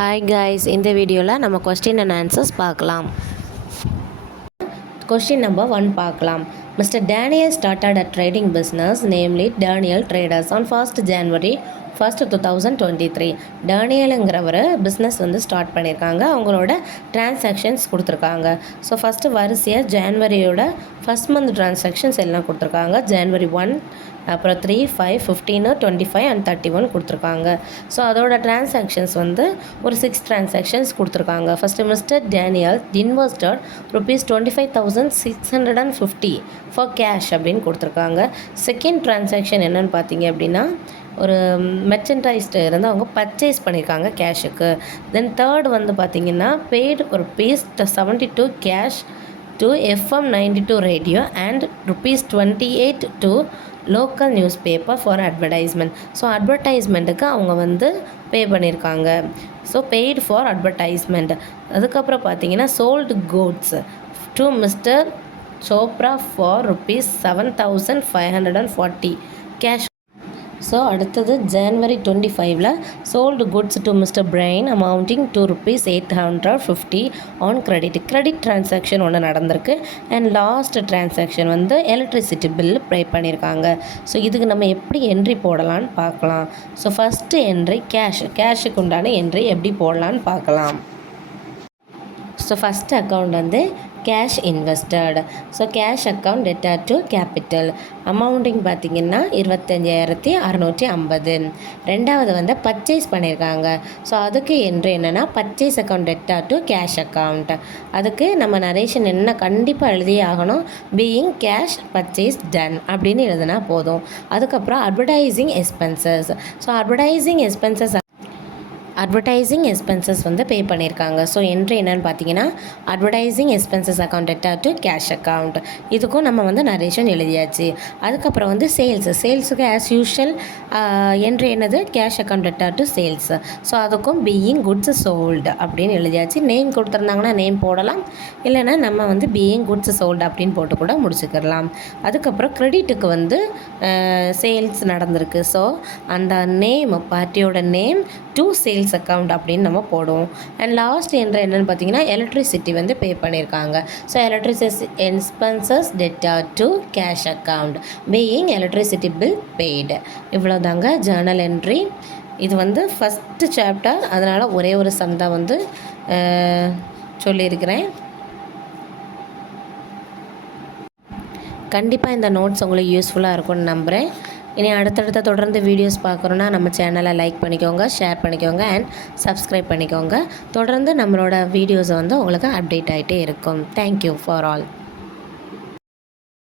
Hi guys, இந்த வீடியோவில் நம்ம கொஸ்டின் அண்ட் ஆன்சர்ஸ் பார்க்கலாம். கொஸ்டின் நம்பர் 1 பார்க்கலாம். Mister Daniel started a trading business, namely Daniel Traders, on 1st January 1st 2023. டேனியலுங்கிறவர் business start பண்ணியிருக்காங்க. அவங்களோட டிரான்சாக்ஷன்ஸ் கொடுத்துருக்காங்க. ஸோ ஃபஸ்ட்டு வரிசையாக ஜான்வரியோட ஃபஸ்ட் மந்த் டிரான்சாக்ஷன்ஸ் எல்லாம் கொடுத்துருக்காங்க. ஜான்வரி 1, அப்புறம் 3, 5, 15, 25 அண்ட் 31 கொடுத்துருக்காங்க. ஸோ அதோட டிரான்சாக்ஷன்ஸ் ஒரு 6 டிரான்சாக்ஷன்ஸ் கொடுத்துருக்காங்க. First mister Daniel invested ₹25,650 for cash அப்படின்னு கொடுத்துருக்காங்க. செகண்ட் டிரான்சாக்ஷன் என்னென்னு பார்த்தீங்க அப்படின்னா, ஒரு மெர்ச்சன்டைஸ்டு இருந்து அவங்க பர்ச்சேஸ் பண்ணியிருக்காங்க கேஷுக்கு. தென் தேர்ட் பார்த்திங்கன்னா பெய்டு ஒரு fees 72 cash to FM 92 radio and ₹28 to local newspaper for advertisement. So அட்வர்டைஸ்மெண்ட்டுக்கு அவங்க பே பண்ணியிருக்காங்க. So paid for advertisement. அதுக்கப்புறம் பார்த்தீங்கன்னா sold goods to mister Chopra for ₹7,540 cash. So அடுத்தது January 25 sold goods to mister Brian amounting to ₹850 on credit transaction ஒன்று நடந்திருக்கு. And last transaction electricity bill pay பண்ணியிருக்காங்க. So இதுக்கு நம்ம எப்படி என்ட்ரி போடலான்னு பார்க்கலாம். ஸோ ஃபஸ்ட்டு என்ட்ரி கேஷுக்கு உண்டான என்ட்ரி எப்படி போடலான்னு பார்க்கலாம். So first account cash invested. So cash account டெட்டா டு கேபிட்டல் அமௌண்டிங் பார்த்திங்கன்னா 25,650. ரெண்டாவது பர்ச்சேஸ் பண்ணியிருக்காங்க. ஸோ அதுக்கு என்ட்ரி என்னென்னா பர்ச்சேஸ் அக்கௌண்ட் டெட்டா டு கேஷ் அக்கௌண்ட். அதுக்கு நம்ம நரேஷன் என்ன கண்டிப்பாக எழுதியே ஆகணும், பீயிங் கேஷ் பர்ச்சேஸ் டன் அப்படின்னு எழுதுனா போதும். அதுக்கப்புறம் advertising expenses. So advertising expenses pay பண்ணியிருக்காங்க. ஸோ என்ட்ரி என்னென்னு பார்த்தீங்கன்னா அட்வர்டைசிங் எக்ஸ்பென்சஸ் அக்கௌண்ட் டெட்டா டு கேஷ் அக்கௌண்ட். இதுக்கும் நம்ம நரேஷன் எழுதியாச்சு. அதுக்கப்புறம் சேல்ஸுக்கு ஆஸ் யூஷுவல் என்ட்ரி என்னது கேஷ் அக்கௌண்ட் டெட்டா டு சேல்ஸ். ஸோ அதுக்கும் பீயிங் குட்ஸ் சோல்டு அப்படின்னு எழுதியாச்சு. நேம் கொடுத்துருந்தாங்கன்னா நேம் போடலாம், இல்லைன்னா நம்ம பீயிங் குட்ஸ் சோல்டு அப்படின்னு போட்டு கூட முடிச்சுக்கலாம். அதுக்கப்புறம் கிரெடிட்டுக்கு சேல்ஸ் நடந்திருக்கு. ஸோ அந்த நேம் பார்ட்டியோட நேம் டு சேல்ஸ் அக்கௌண்ட் அப்படின்னு நம்ம போடுவோம். அண்ட் லாஸ்ட் என்ட்ரி என்னென்னு பார்த்தீங்கன்னா எலக்ட்ரிசிட்டி பே பண்ணியிருக்காங்க. So electricity expenses theta to cash account being electricity bill paid. இவ்வளோதாங்க ஜேர்னல் என்ட்ரி. இது ஃபஸ்ட்டு சாப்டர், அதனால் ஒரே ஒரு சம் தான் சொல்லியிருக்கிறேன். கண்டிப்பாக இந்த நோட்ஸ் உங்களுக்கு யூஸ்ஃபுல்லாக இருக்கும்னு நம்புகிறேன். இனி அடுத்தடுத்த தொடர்ந்து வீடியோஸ் பார்க்குறோன்னா நம்ம சேனலை லைக் பண்ணிக்கோங்க, ஷேர் பண்ணிக்கோங்க அண்ட் சப்ஸ்கிரைப் பண்ணிக்கோங்க. தொடர்ந்து நம்மளோட வீடியோஸை உங்களுக்கு அப்டேட் ஆகிட்டே இருக்கும். Thank you for all.